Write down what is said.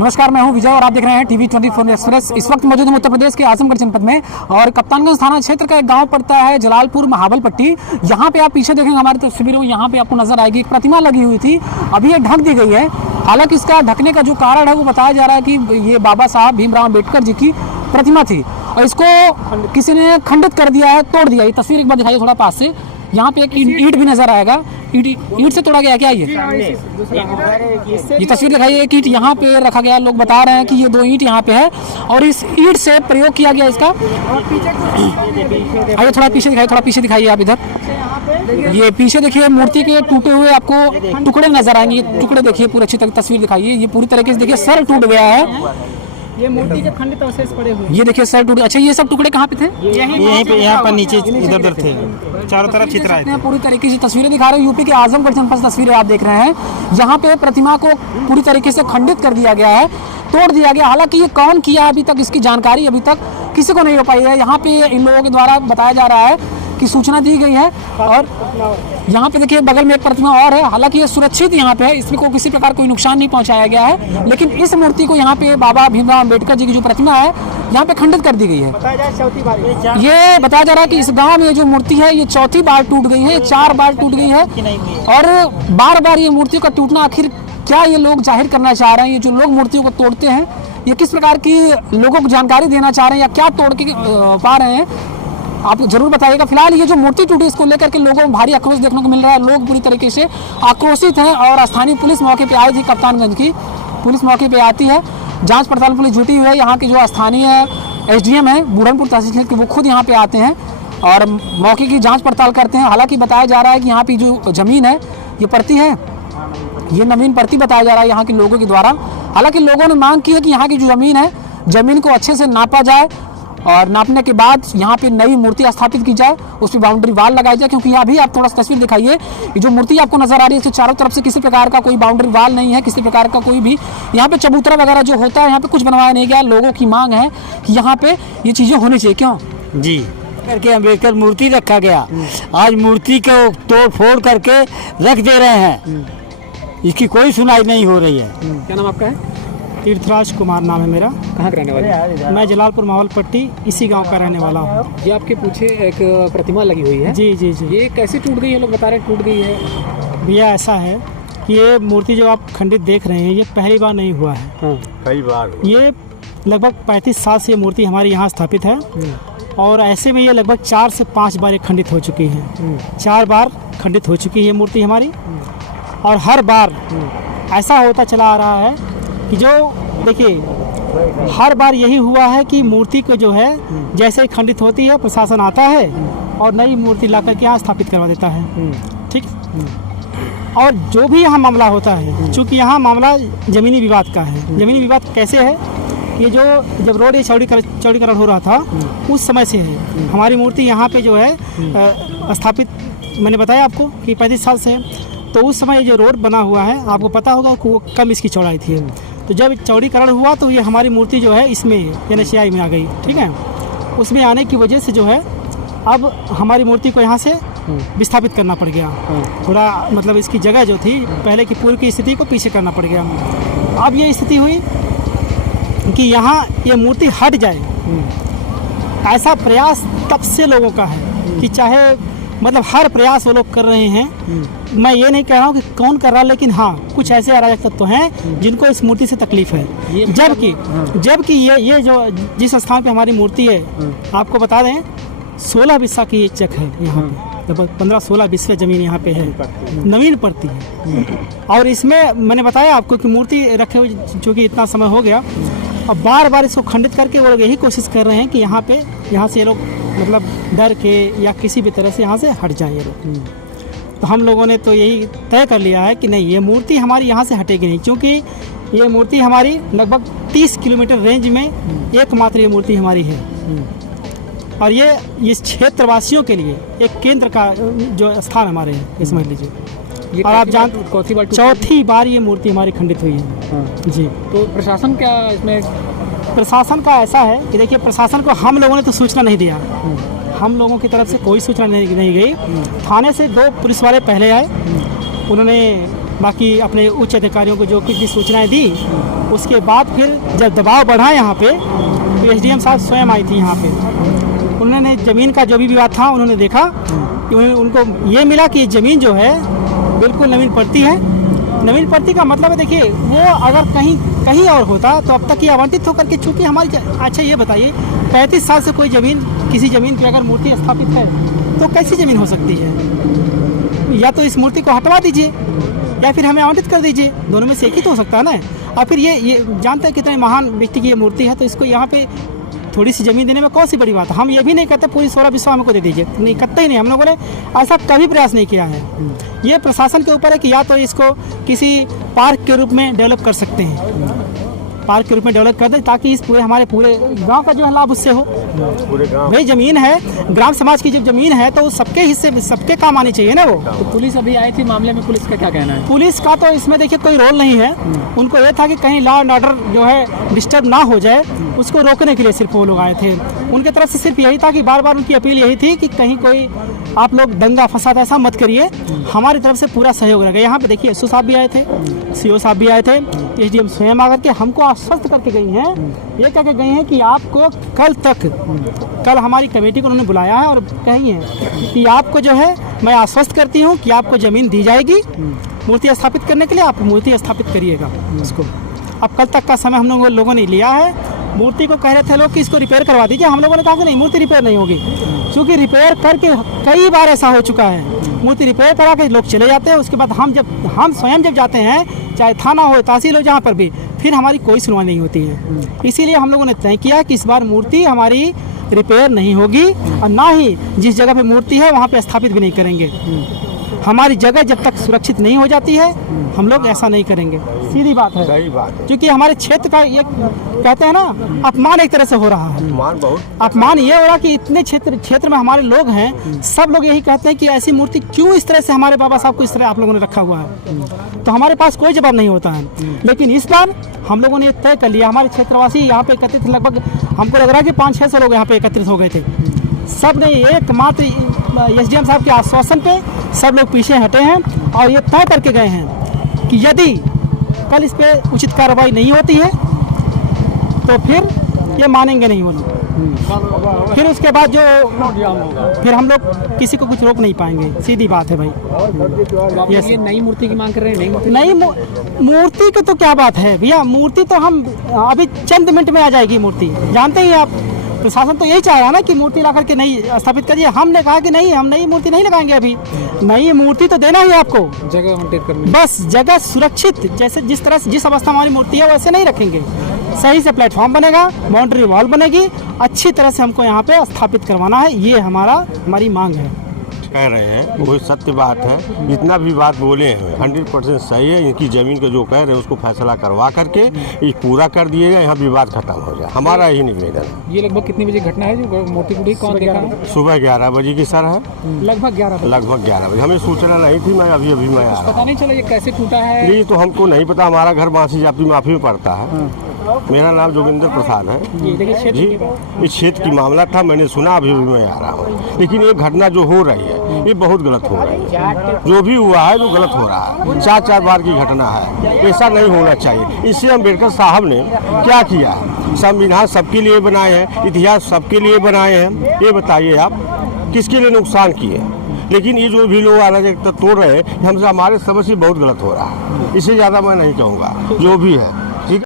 नमस्कार, मैं हूं विजय और आप देख रहे हैं टीवी 24 एक्सप्रेस। इस वक्त मौजूद हम उत्तर प्रदेश के आजमगढ़ जनपद में और कप्तानगंज थाना क्षेत्र का एक गांव पड़ता है जलालपुर महाबलपट्टी। यहां पे आप पीछे देखेंगे हमारी तस्वीरों, यहां पे आपको नजर आएगी एक प्रतिमा लगी हुई थी, अभी ये ढक दी गई है। हालांकि इसका ढकने का जो कारण है वो बताया जा रहा है कि ये बाबा साहब भीमराव अम्बेडकर जी की प्रतिमा थी और इसको किसी ने खंडित कर दिया है, तोड़ दिया। ये तस्वीर एक बार दिखाइए थोड़ा पास से। यहाँ पे एक ईंट भी नजर आएगा, ईंट से तोड़ा गया क्या ये तस्वीर दिखाइए। एक ईंट यहाँ पे रखा गया, लोग बता रहे हैं कि ये 2 ईंट यहाँ पे है और इस ईंट से प्रयोग किया गया इसका। आइए थोड़ा पीछे दिखाइए, थोड़ा पीछे दिखाइए आप इधर। ये पीछे देखिए मूर्ति के टूटे हुए आपको टुकड़े नजर आएंगे। ये टुकड़े देखिए, पूरी अच्छी तस्वीर दिखाइए। ये पूरी तरीके से देखिए सर टूट गया है, ये मूर्ति के खंडित अवशेष पड़े हुए। ये देखिए सर टूटे। अच्छा, ये सब टुकड़े कहाँ पे थे? यहीं पे, यहाँ पर नीचे इधर उधर थे, चारों तरफ चित्राए थे। पूरी तरीके से तस्वीरें दिखा रहे हैं, यूपी के आजमगढ़ जनपद तस्वीरें आप देख रहे हैं। यहाँ पे प्रतिमा को पूरी तरीके से खंडित कर दिया गया है, तोड़ दिया गया। हालांकि ये कौन किया अभी तक इसकी जानकारी अभी तक किसी को नहीं हो पाई है। यहाँ पे इन लोगों के द्वारा बताया जा रहा है कि सूचना दी गई है और यहाँ पे देखिए बगल में एक प्रतिमा और है। हालांकि ये सुरक्षित यहाँ पे है, इसमें को किसी प्रकार कोई नुकसान नहीं पहुँचाया गया है, लेकिन इस मूर्ति को यहाँ पे बाबा भीमराव अम्बेडकर जी की जो प्रतिमा है यहाँ पे खंडित कर दी गई है। ये बताया जा रहा है कि इस गांव में जो मूर्ति है ये 4थी बार टूट गई है, 4 बार टूट गई है और बार बार ये मूर्तियों का टूटना आखिर क्या ये लोग जाहिर करना चाह रहे हैं? ये जो लोग मूर्तियों को तोड़ते हैं ये किस प्रकार की लोगों को जानकारी देना चाह रहे हैं या क्या तोड़ के पा रहे हैं, आप जरूर बताइएगा। फिलहाल ये जो मूर्ति टूटी इसको लेकर के लोगों में भारी आक्रोश देखने को मिल रहा है। लोग पूरी तरीके से आक्रोशित हैं और स्थानीय पुलिस मौके पे आई थी। कप्तानगंज की पुलिस मौके पे आती है, जांच पड़ताल पुलिस जुटी हुई है। यहाँ के जो स्थानीय एसडीएम है बूढ़नपुर तहसील के, वो खुद यहाँ पे आते हैं और मौके की जाँच पड़ताल करते हैं। हालाँकि बताया जा रहा है कि यहाँ की जो ज़मीन है ये पड़ती है, ये नवीन पड़ती बताया जा रहा है यहाँ के लोगों के द्वारा। हालांकि लोगों ने मांग की है कि यहाँ की जो ज़मीन है, ज़मीन को अच्छे से नापा जाए और नापने के बाद यहाँ पे नई मूर्ति स्थापित की जाए, उस पर बाउंड्री वाल लगाई जाए। क्योंकि यहाँ भी आप थोड़ा सा तस्वीर दिखाइए, ये जो मूर्ति आपको नजर आ रही है इसके चारों तरफ से किसी प्रकार का कोई बाउंड्री वाल नहीं है, किसी प्रकार का कोई भी यहाँ पे चबूतरा वगैरह जो होता है यहाँ पे कुछ बनवाया नहीं गया। लोगों की मांग है कि यहाँ पे ये चीज़ें होनी चाहिए। क्यों जी करके अम्बेडकर मूर्ति रखा गया, आज मूर्ति को तोड़ फोड़ करके रख दे रहे हैं, इसकी कोई सुनाई नहीं हो रही है। क्या नाम आपका है? तीर्थराज कुमार नाम है मेरा। कहाँ का रहने वाले हैं? मैं जलालपुर महाबलपट्टी इसी गांव का रहने वाला हूँ। ये आपके पीछे एक प्रतिमा लगी हुई है। जी जी जी। ये कैसे टूट गई है? लोग बता रहे हैं टूट गई है। भैया ऐसा है कि ये मूर्ति जो आप खंडित देख रहे हैं ये पहली बार नहीं हुआ है, कई बार ये लगभग 35 साल से ये मूर्ति हमारे यहाँ स्थापित है और ऐसे में ये लगभग 4 से 5 बार खंडित हो चुकी है। 4 बार खंडित हो चुकी है मूर्ति हमारी और हर बार ऐसा होता चला आ रहा है कि जो देखिए हर बार यही हुआ है कि मूर्ति को जो है जैसे ही खंडित होती है प्रशासन आता है और नई मूर्ति ला करके यहाँ स्थापित करवा देता है। ठीक, और जो भी यहाँ मामला होता है, चूँकि यहाँ मामला ज़मीनी विवाद का है। ज़मीनी विवाद कैसे है कि जो जब रोड ये चौड़ीकरण हो रहा था उस समय से है हमारी मूर्ति यहाँ पे जो है स्थापित। मैंने बताया आपको कि 35 साल से है, तो उस समय जो रोड बना हुआ है आपको पता होगा कि वो कम इसकी चौड़ाई थी। तो जब चौड़ीकरण हुआ तो ये हमारी मूर्ति जो है इसमें NHAI में आ गई। ठीक है, उसमें आने की वजह से जो है अब हमारी मूर्ति को यहाँ से विस्थापित करना पड़ गया। थोड़ा मतलब इसकी जगह जो थी पहले की पूर्व की स्थिति को पीछे करना पड़ गया। अब ये स्थिति हुई कि यहाँ ये मूर्ति हट जाए, ऐसा प्रयास तब से लोगों का है कि चाहे मतलब हर प्रयास वो लोग कर रहे हैं। मैं ये नहीं कह रहा हूँ कि कौन कर रहा है, लेकिन हाँ कुछ ऐसे अराजक तत्व हैं जिनको इस मूर्ति से तकलीफ है। जबकि ये जो जिस स्थान पे हमारी मूर्ति है आपको बता दें 16 बिस्सा की ये चक है यहाँ पे, लगभग 15-16 बिस्से जमीन यहाँ पे है, नवीन पड़ती है। और इसमें मैंने बताया आपको कि मूर्ति रखे हुए चूँकि इतना समय हो गया, अब बार बार इसको खंडित करके वो लोग यही कोशिश कर रहे हैं कि यहाँ से ये लोग मतलब डर के या किसी भी तरह से यहाँ से हट जाए ये लोग। तो हम लोगों ने तो यही तय कर लिया है कि नहीं, ये मूर्ति हमारी यहाँ से हटेगी नहीं, क्योंकि ये मूर्ति हमारी लगभग 30 किलोमीटर रेंज में एकमात्र ये मूर्ति हमारी है और ये इस क्षेत्रवासियों के लिए एक केंद्र का जो स्थान हमारे है, ये समझ लीजिए। और आप जानते 4थी बार ये मूर्ति हमारी खंडित हुई है। जी, तो प्रशासन क्या इसमें? प्रशासन का ऐसा है कि देखिए प्रशासन को हम लोगों ने तो सूचना नहीं दिया, हम लोगों की तरफ से कोई सूचना नहीं गई। थाने से 2 पुलिस वाले पहले आए, उन्होंने बाकी अपने उच्च अधिकारियों को जो कुछ भी सूचनाएं दी, उसके बाद फिर जब दबाव बढ़ा यहाँ पे, तो एसडीएम साहब स्वयं आई थी यहाँ पे। उन्होंने ज़मीन का जो भी विवाद था उन्होंने देखा कि उनको ये मिला कि ज़मीन जो है बिल्कुल नवीन पड़ती है। नवीन पड़ती का मतलब है, देखिए वो अगर कहीं और होता तो अब तक ये आवंटित होकर के, चूँकि हमारी, अच्छा ये बताइए 35 साल से कोई ज़मीन, किसी ज़मीन पे अगर मूर्ति स्थापित है तो कैसी ज़मीन हो सकती है? या तो इस मूर्ति को हटवा दीजिए या फिर हमें आवंटित कर दीजिए, दोनों में से एक ही तो हो सकता है ना। और फिर ये जानते हैं कितने महान व्यक्ति की ये मूर्ति है, तो इसको यहाँ पे थोड़ी सी ज़मीन देने में कौन सी बड़ी बात है। हम ये भी नहीं कहते पूरी 16 विश्वा हमको दे दीजिए, नहीं, कतई नहीं, हम लोगों ने ऐसा कभी प्रयास नहीं किया है। ये प्रशासन के ऊपर है कि या तो इसको किसी पार्क के रूप में डेवलप कर सकते हैं, पार्क के रूप में डेवलप कर दें, ताकि इस हमारे पूरे गांव का जो है लाभ उससे हो। भाई ज़मीन है, ग्राम समाज की जब ज़मीन है तो सबके हिस्से, सबके काम आनी चाहिए ना वो। तो पुलिस अभी आई थी, मामले में पुलिस का क्या कहना है? पुलिस का तो इसमें देखिए कोई रोल नहीं है। उनको ये था कि कहीं लॉ एंड ऑर्डर जो है डिस्टर्ब ना हो जाए, उसको रोकने के लिए सिर्फ वो लोग आए थे। उनके तरफ से सिर्फ यही था कि बार बार उनकी अपील यही थी कि कहीं कोई आप लोग दंगा फसाद ऐसा मत करिए, हमारी तरफ से पूरा सहयोग रहेगा। यहाँ पे देखिए एसओ साहब भी आए थे, सीओ साहब भी आए थे, एसडीएम स्वयं आकर के हमको आश्वस्त करके गई हैं, ये कह के गई हैं कि आपको कल हमारी कमेटी को उन्होंने बुलाया है और कही है कि आपको जो है मैं आश्वस्त करती हूँ कि आपको ज़मीन दी जाएगी मूर्ति स्थापित करने के लिए, आप मूर्ति स्थापित करिएगा उसको। अब कल तक का समय हम लोगों ने लिया है। मूर्ति को कह रहे थे लोग कि इसको रिपेयर करवा दीजिए, हम लोगों ने कहा कि नहीं, मूर्ति रिपेयर नहीं होगी, क्योंकि रिपेयर करके कई बार ऐसा हो चुका है। मूर्ति रिपेयर करा के लोग चले जाते हैं, उसके बाद हम स्वयं जब जाते हैं, चाहे थाना हो, तहसील हो, जहाँ पर भी, फिर हमारी कोई सुनवाई नहीं होती है। इसीलिए हम लोगों ने तय किया कि इस बार मूर्ति हमारी रिपेयर नहीं होगी और ना ही जिस जगह पे मूर्ति है वहाँ पे स्थापित भी नहीं करेंगे। हमारी जगह जब तक सुरक्षित नहीं हो जाती है हम लोग ऐसा नहीं करेंगे, सीधी बात है। सही बात है, क्योंकि हमारे क्षेत्र का ये कहते हैं ना, अपमान एक तरह से हो रहा है। अपमान ये हो रहा कि इतने क्षेत्र में हमारे लोग हैं, सब लोग यही कहते हैं कि ऐसी मूर्ति क्यों इस तरह से हमारे बाबा साहब को इस तरह आप लोगों ने रखा हुआ है। तो हमारे पास कोई जवाब नहीं होता है। लेकिन इस बार हम लोगों ने तय कर लिया, हमारे क्षेत्रवासी यहाँ पे एकत्रित, लगभग हमको लग रहा है कि 500-600 लोग यहाँ पे एकत्रित हो गए थे। सब ने एकमात्र एसडीएम साहब के आश्वासन पे सब लोग पीछे हटे हैं और ये तय करके गए हैं कि यदि कल इस पे उचित कार्रवाई नहीं होती है तो फिर ये मानेंगे नहीं वो लोग। फिर उसके बाद जो फिर हम लोग किसी को कुछ रोक नहीं पाएंगे, सीधी बात है भाई। ये नई मूर्ति की मांग कर रहे हैं? नई मूर्ति की तो क्या बात है भैया, मूर्ति तो हम अभी चंद मिनट में आ जाएगी मूर्ति, जानते ही आप। प्रशासन तो यही चाह रहा है ना कि मूर्ति ला करके नई स्थापित करिए। हमने कहा कि नहीं, हम नई मूर्ति नहीं लगाएंगे, अभी नई मूर्ति तो देना ही आपको, जगह आवंटित करनी, बस जगह सुरक्षित, जैसे जिस तरह से जिस अवस्था में हमारी मूर्ति है वैसे नहीं रखेंगे। सही से प्लेटफॉर्म बनेगा, बाउंड्री वॉल बनेगी, अच्छी तरह से हमको यहाँ पे स्थापित करवाना है, ये हमारी मांग है। कह रहे हैं वो सत्य बात है, जितना भी बात बोले हैं 100% सही है। इनकी ज़मीन का जो कह रहे हैं उसको फैसला करवा करके ये पूरा कर दिएगा, यहाँ विवाद खत्म हो जाए, हमारा यही निवेदन। ये लगभग कितनी बजे घटना है जो मूर्ति टूटी, कौन देखा है? सुबह 11 बजे की सर है, लगभग 11 बजे। हमें सूचना नहीं थी, मैं अभी मैं आया। पता नहीं चला ये कैसे टूटा है? ये तो हमको नहीं पता, हमारा घर बांसी जापी माफी में पड़ता है। मेरा नाम जोगिंदर प्रसाद है जी। इस क्षेत्र की मामला था, मैंने सुना, अभी मैं आ रहा हूँ। लेकिन ये घटना जो हो रही है ये बहुत गलत हो रही है, जो भी हुआ है वो गलत हो रहा है। 4 बार की घटना है, ऐसा नहीं होना चाहिए। इससे अम्बेडकर साहब ने क्या किया, संविधान सबके लिए बनाए हैं, इतिहास सबके लिए बनाए हैं, ये बताइए आप किसके लिए नुकसान किए। लेकिन ये जो भी लोग अराजकता तोड़ रहे हैं, हमसे हमारे समझ से बहुत गलत हो रहा है। इससे ज़्यादा मैं नहीं कहूँगा, जो भी है